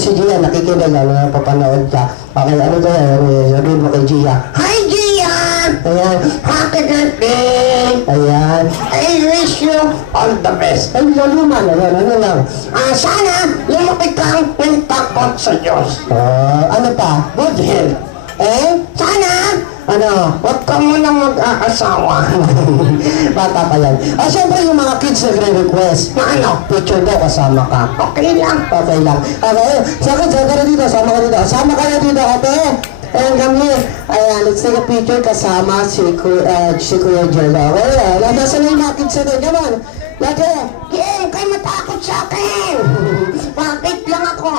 si Gia, nakikinig, papanood ka. Okay, ano to yan? Sabihin mo kay Gia. Hi, Gia! Ayan. Happy birthday! Ayan. I wish you all the best. Ay, lalo man. Ano lang. Sana lumaki kang ng takot sa Diyos. Ano pa? Good health. Sana, huwag ka muna mag-aasawa. Bata pa yan. Siyempre yung mga kids nagre-request na picture daw kasama ka. Okay lang. Okay lang. Okay, sama ka dito, sama ka dito. Sama ka na dito, ate. Ayan kami. Ayan, let's take a picture kasama si Kuya Jello. Okay, nasa na yung mga kids natin. Come on. Lagi, kayo matakot sa akin. Bakit lang ako?